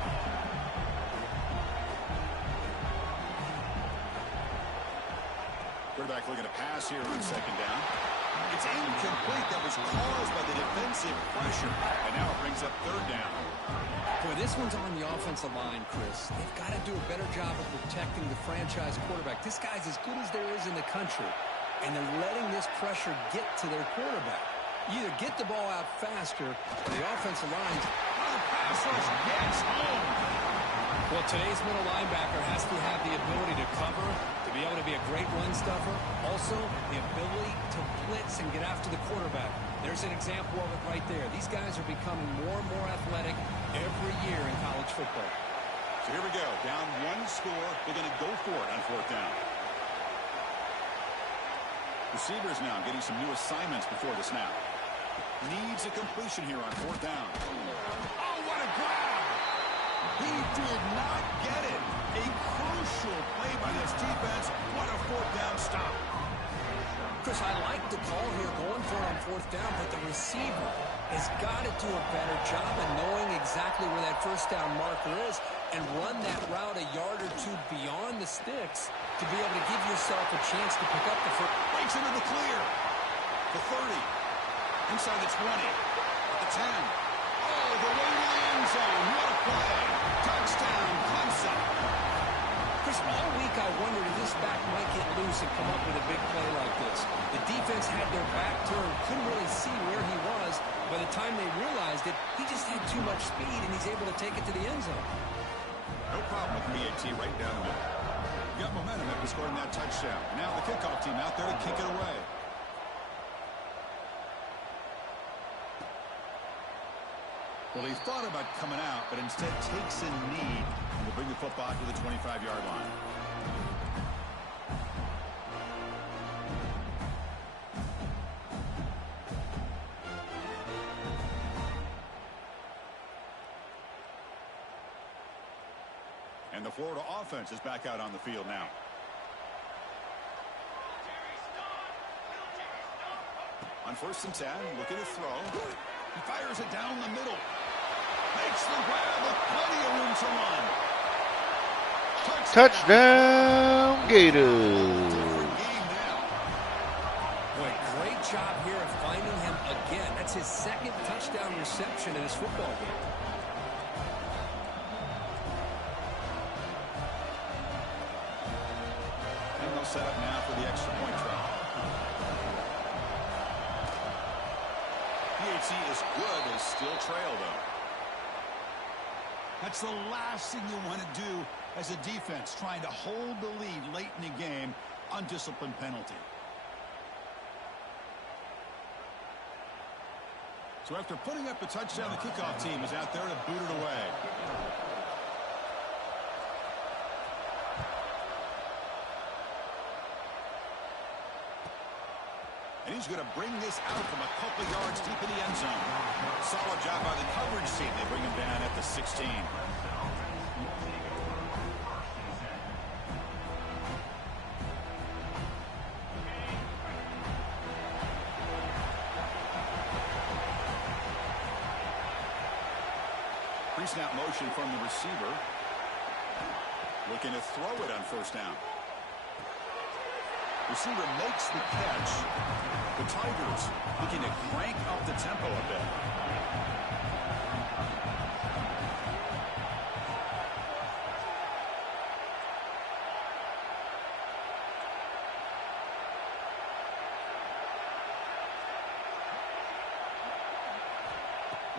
Quarterback looking to pass here on second down. It's incomplete. That was caused by the defensive pressure. And now it brings up third down. Boy, this one's on the offensive line, Chris. They've got to do a better job of protecting the franchise quarterback. This guy's as good as there is in the country, and they're letting this pressure get to their quarterback. You either get the ball out faster, or the offensive line's Pass rush gets home. well, today's middle linebacker has to have the ability to cover, to be able to be a great run stuffer. Also, the ability to blitz and get after the quarterback. There's an example of it right there. These guys are becoming more and more athletic every year in college football. So here we go. Down 1 score. They're going to go for it on fourth down. Receivers now getting some new assignments before the snap. Needs a completion here on fourth down. Oh, what a grab! He did not get it. A crucial play by this defense. What a fourth down stop. Chris, I like the call here going for it on fourth down, but the receiver has got to do a better job of knowing exactly where that first down marker is and run that route a yard or two beyond the sticks to be able to give yourself a chance to pick up the first. Breaks into the clear. The 30. Inside the 20. The 10. Oh, the way to the end zone. What a play. Touchdown, Clemson. Chris, all week I wondered if this back might get loose and come up with a big play like this. The defense had their back turned, couldn't really see where he was. By the time they realized it, he just had too much speed, and he's able to take it to the end zone. No problem with PAT right down the middle. Got momentum after scoring that touchdown. Now the kickoff team out there to kick it away. Well, he thought about coming out, but instead takes a knee and will bring the football to the 25-yard line. And the Florida offense is back out on the field now. On 1st and 10, looking to throw. He fires it down the middle. Makes the grab with plenty of room to run. Touchdown, Gators. Boy, great job here of finding him again. That's his second touchdown reception in this football game. And they'll set up now for the extra point try. PHC is good. They still trail, though. That's the last thing you want to do as a defense, trying to hold the lead late in the game. Undisciplined penalty. So after putting up a touchdown, the kickoff team is out there to boot it away. And he's going to bring this out from a couple yards deep in the end zone. Solid job by the coverage team. They bring him down at the 16. Pre-snap motion from the receiver. Looking to throw it on 1st down. Receiver makes the catch. The Tigers looking to crank up the tempo a bit.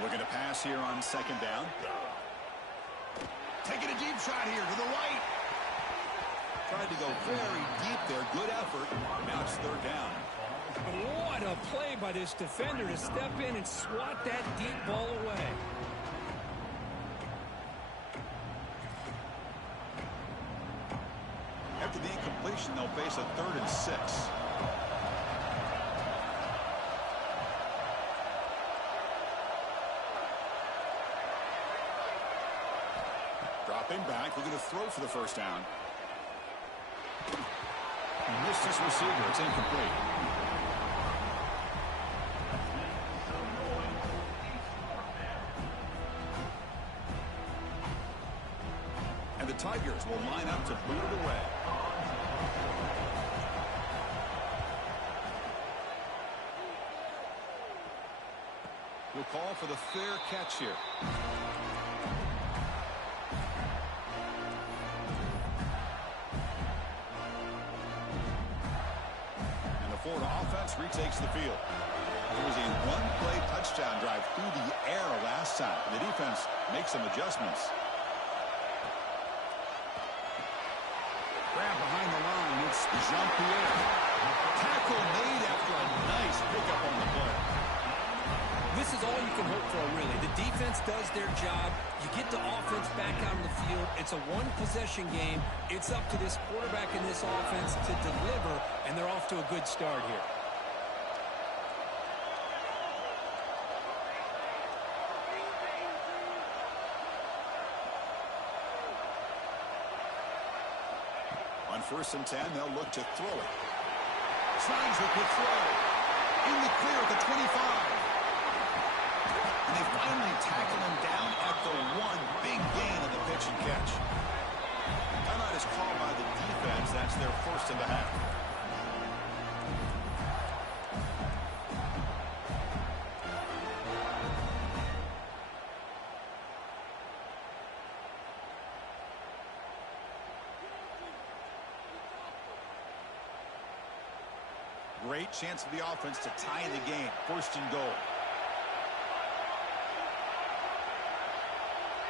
Looking to pass here on 2nd down. Taking a deep shot here to the right. Tried to go very deep there. Good effort. Now it's 3rd down. What a play by this defender to step in and swat that deep ball away. After the incompletion, they'll face a 3rd and 6. Dropping back, looking to throw for the 1st down. Missed his receiver. It's incomplete. And the Tigers will line up to boot it away. We'll call for the fair catch here. Florida offense retakes the field. It was a one-play touchdown drive through the air last time. The defense makes some adjustments. Grab behind the line. It's Jean-Pierre. Tackle made after a nice pickup on the play. This is all you can hope for, really. The defense does their job. You get the offense back out on the field. It's a one-possession game. It's up to this quarterback and this offense to deliver, and they're off to a good start here. On 1st and 10, they'll look to throw it. Tries a quick throw. In the clear at the 25. And they finally tackle him down at the 1. Big gain on the pitch and catch. Timeout is called by the defense. That's their 1st of the half. Great chance for the offense to tie the game. 1st and goal.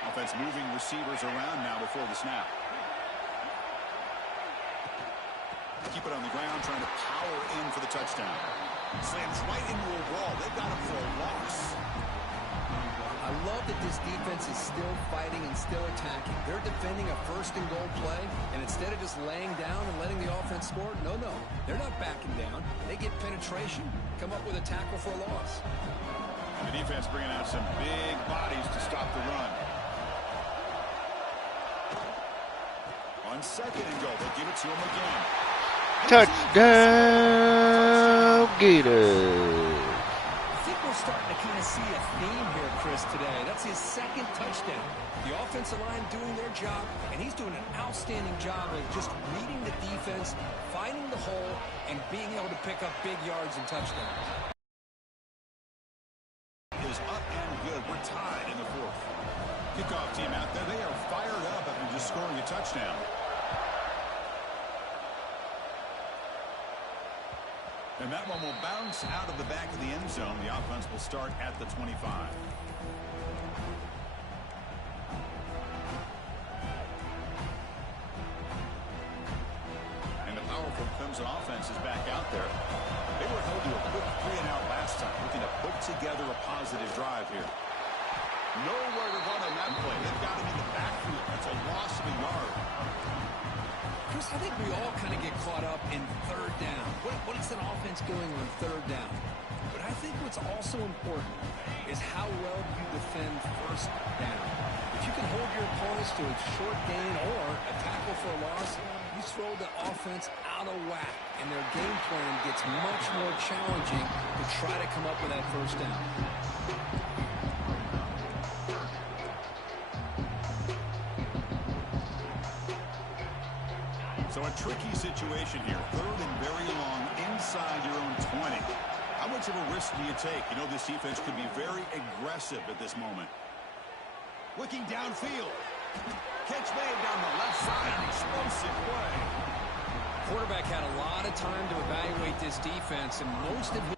Offense moving receivers around now before the snap. Keep it on the ground, trying to power in for the touchdown. Slams right into a wall. They've got him for a loss. I love that this defense is still fighting and still attacking. They're defending a first-and-goal play, and instead of just laying down and letting the offense score, no, they're not backing down. They get penetration, come up with a tackle for a loss. The defense bringing out some big bodies to stop the run. On second and goal, they'll give it to him again. Touchdown, Gators. I think we're starting to kind of see a theme here, Chris, today. That's his second touchdown. The offensive line doing their job, and he's doing an outstanding job of just reading the defense, finding the hole, and being able to pick up big yards and touchdowns. Is up and good. We're tied in the fourth. Kickoff team out there. They are fired up after just scoring a touchdown. And that one will bounce out of the back of the end zone. The offense will start at the 25. And the powerful Clemson offense is back out there. They were held to a quick 3-and-out last time, looking to put together a positive drive here. Nowhere to run on that play. They've got him in the backfield. That's a loss of a yard. Chris, I think we all kind of get caught up in third down. What is an offense doing on third down? But I think what's also important is how well you defend first down. If you can hold your opponents to a short gain or a tackle for a loss, you throw the offense out of whack, and their game plan gets much more challenging to try to come up with that first down. So a tricky situation here. Third and very long inside your own 20. How much of a risk do you take? You know, this defense could be very aggressive at this moment. Looking downfield. Catch made down the left side. An explosive play. Quarterback had a lot of time to evaluate this defense, and most of his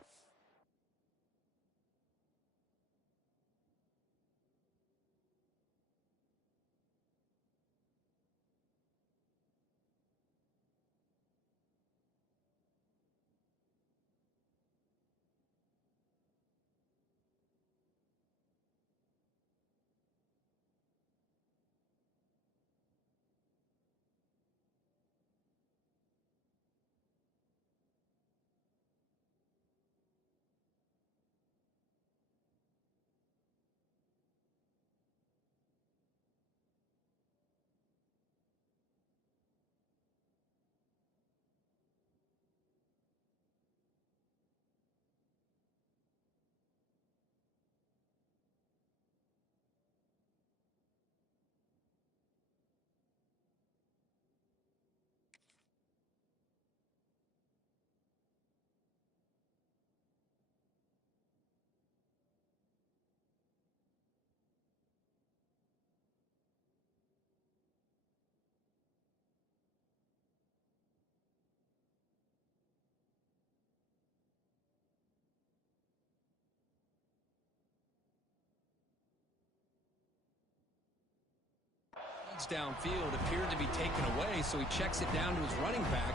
downfield appeared to be taken away, so he checks it down to his running back.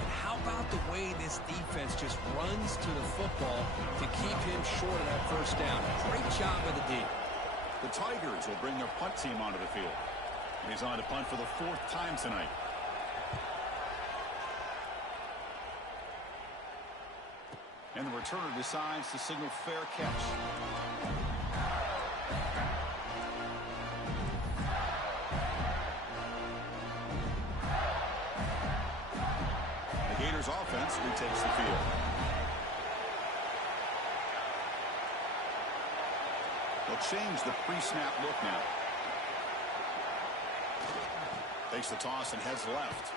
And how about the way this defense just runs to the football to keep him short of that first down? Great job by the D. The Tigers will bring their punt team onto the field. And he's on to punt for the fourth time tonight. And the returner decides to signal fair catch. Offense retakes the field. They'll change the pre-snap look now. Takes the toss and heads left.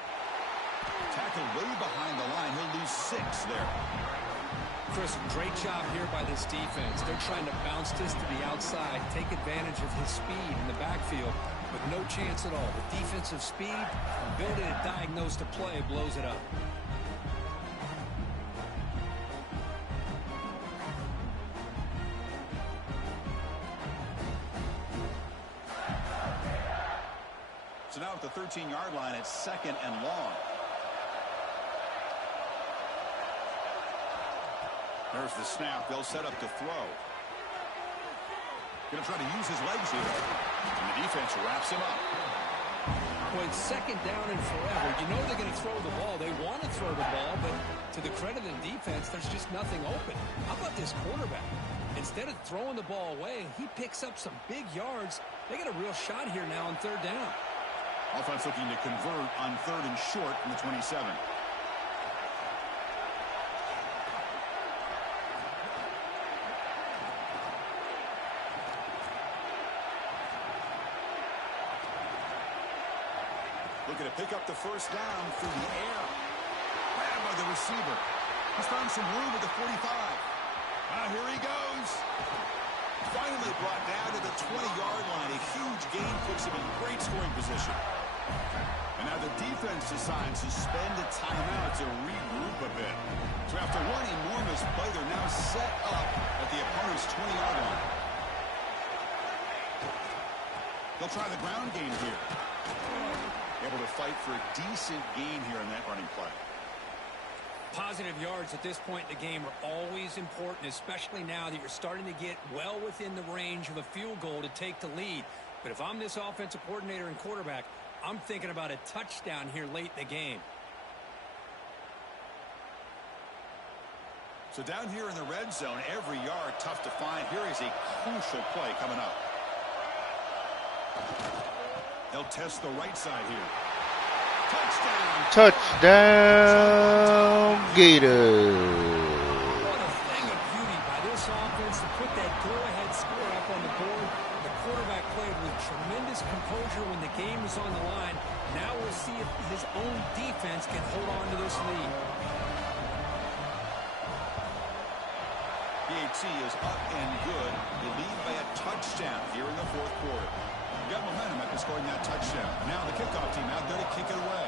Tackled way behind the line. He'll lose 6 there. Chris, great job here by this defense. They're trying to bounce this to the outside, take advantage of his speed in the backfield, with no chance at all. The defensive speed, ability to diagnose the play, blows it up. So now at the 13-yard line, it's second and long. There's the snap. They'll set up to throw. Going to try to use his legs here. And the defense wraps him up. Well, it's second down and forever. You know they're going to throw the ball. They want to throw the ball, but to the credit of the defense, there's just nothing open. How about this quarterback? Instead of throwing the ball away, he picks up some big yards. They got a real shot here now on third down. Offense looking to convert on third and short from the 27. Looking to pick up the first down through the air. Grabbed by the receiver. He's found some room at the 45. Here he goes. Finally brought down to the 20-yard line. A huge gain puts him in great scoring position. And now the defense decides to spend a timeout to regroup a bit. So after one enormous play, they're now set up at the opponent's 20-yard line. They'll try the ground game here. Able to fight for a decent gain here in that running play. Positive yards at this point in the game are always important, especially now that you're starting to get well within the range of a field goal to take the lead. But if I'm this offensive coordinator and quarterback, I'm thinking about a touchdown here late in the game. So down here in the red zone, every yard tough to find. Here is a crucial play coming up. They'll test the right side here. Touchdown! Touchdown, Gators. What a thing of beauty by this offense to put that go-ahead score up on the board. The quarterback played with tremendous composure when the game was on the line. Now we'll see if his own defense can hold on to this lead. PHC is up and good. They lead by a touchdown here in the fourth quarter. Got momentum after scoring that touchdown. Now the kickoff team out there to kick it away.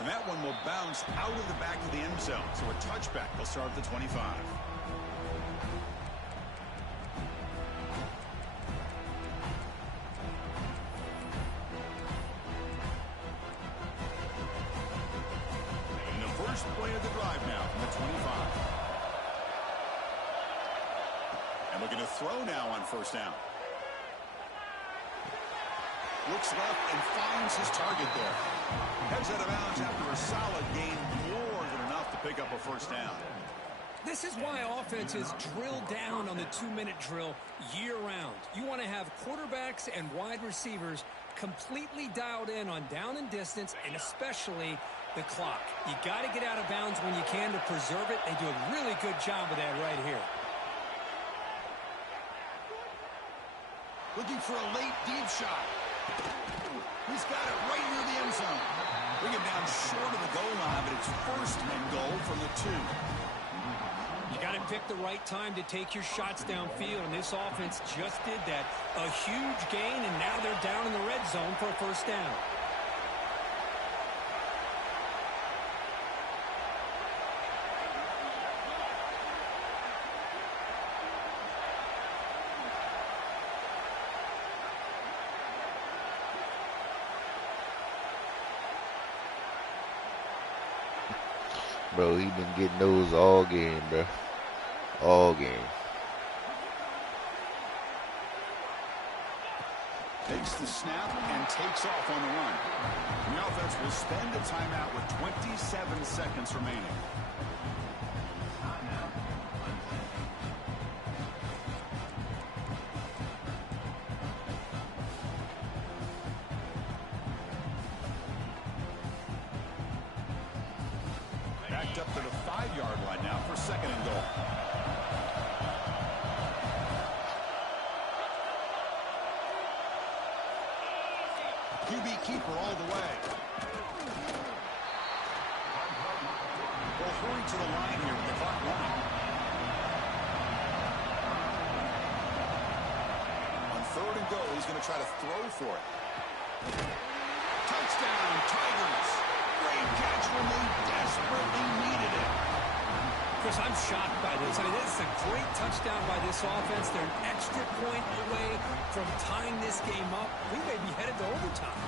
And that one will bounce out of the back of the end zone. So a touchback will start at the 25. And the first play of the drive now from the 25. And looking to throw now on first down. Looks left and finds his target there. Heads out of bounds after a solid gain, more than enough to pick up a first down. This is why offenses drill down on the 2-minute drill year-round. You want to have quarterbacks and wide receivers completely dialed in on down and distance, and especially the clock. You got to get out of bounds when you can to preserve it. They do a really good job of that right here. Looking for a late deep shot. He's got it right near the end zone. Bring him down short of the goal line, but it's first and goal from the 2. You got to pick the right time to take your shots downfield, and this offense just did that. A huge gain, and now they're down in the red zone for a first down. Bro, he been getting those all game, bro. All game. Takes the snap and takes off on the run. The offense will spend a timeout with 27 seconds remaining. Backed up to the 5-yard line now for second and goal. QB keeper all the way. We'll hurry to the line here with the clock running. On third and goal, he's going to try to throw for it. Touchdown, Tigers. Great catch when they desperately needed it. Chris, I'm shocked by this. I mean, this is a great touchdown by this offense. They're an extra point away from tying this game up. We may be headed to overtime.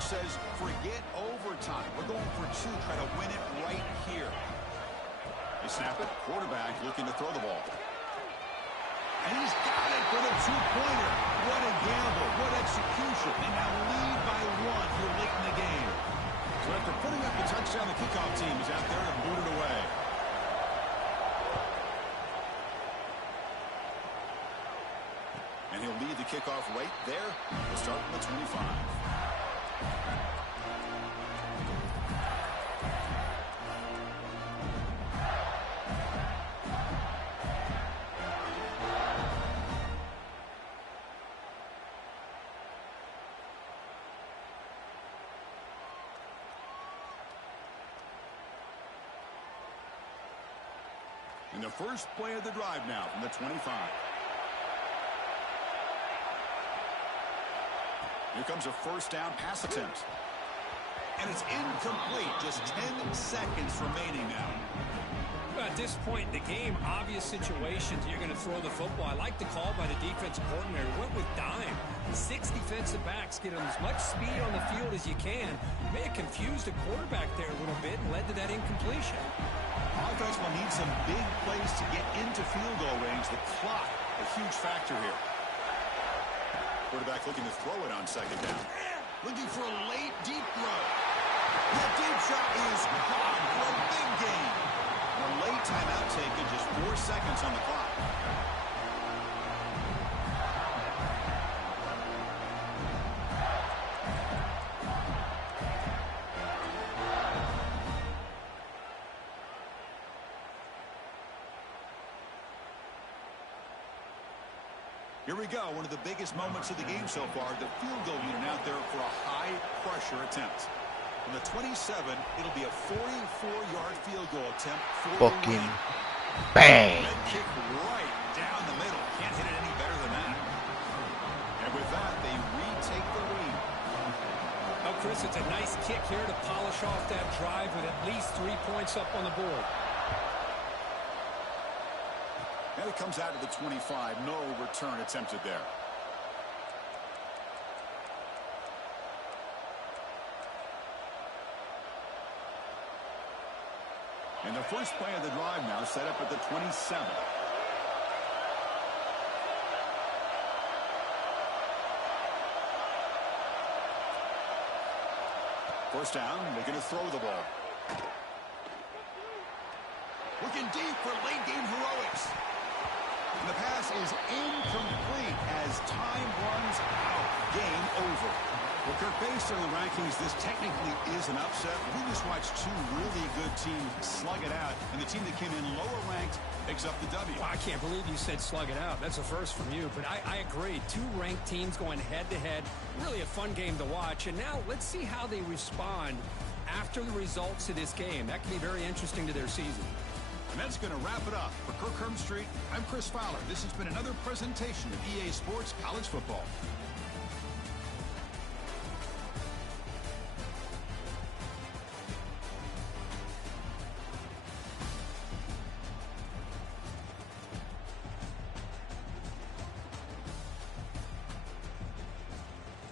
coach says, forget overtime. We're going for 2. Try to win it right here. They snap it. Quarterback looking to throw the ball. And he's got it for the 2-pointer. What a gamble. What execution. They now lead by 1 here late in the game. So after putting up the touchdown, the kickoff team is out there and booted away. And he'll lead the kickoff right there. We'll start from the 25. And the first play of the drive now from the 25. Here comes a first down pass attempt. And it's incomplete. Just 10 seconds remaining now. At this point in the game, obvious situations, you're going to throw the football. I like the call by the defensive coordinator. Went with dime. 6 defensive backs get as much speed on the field as you can. May have confused the quarterback there a little bit and led to that incompletion. Offense will need some big plays to get into field goal range. The clock, a huge factor here. Quarterback looking to throw it on second down. Looking for a late deep throw. That deep shot is caught for a big gain. A late timeout taken, just 4 seconds on the clock. Here we go, one of the biggest moments of the game so far. The field goal unit out there for a high-pressure attempt. From the 27, it'll be a 44-yard field goal attempt for the win. Bang! Red kick right down the middle. Can't hit it any better than that. And with that, they retake the lead. Oh, Chris, it's a nice kick here to polish off that drive with at least 3 points up on the board. And it comes out to the 25. No return attempted there. And the first play of the drive now set up at the 27. First down, looking to throw the ball. Looking deep for late game heroics. And the pass is incomplete as time runs out. Game over. Well, Kirk, based on the rankings, this technically is an upset. We just watched 2 really good teams slug it out, and the team that came in lower ranked picks up the W. Well, I can't believe you said slug it out. That's a first from you, but I agree. 2 ranked teams going head-to-head. Really a fun game to watch. And now let's see how they respond after the results of this game. That can be very interesting to their season. And that's going to wrap it up. For Kirk Street, I'm Chris Fowler. This has been another presentation of EA Sports College Football.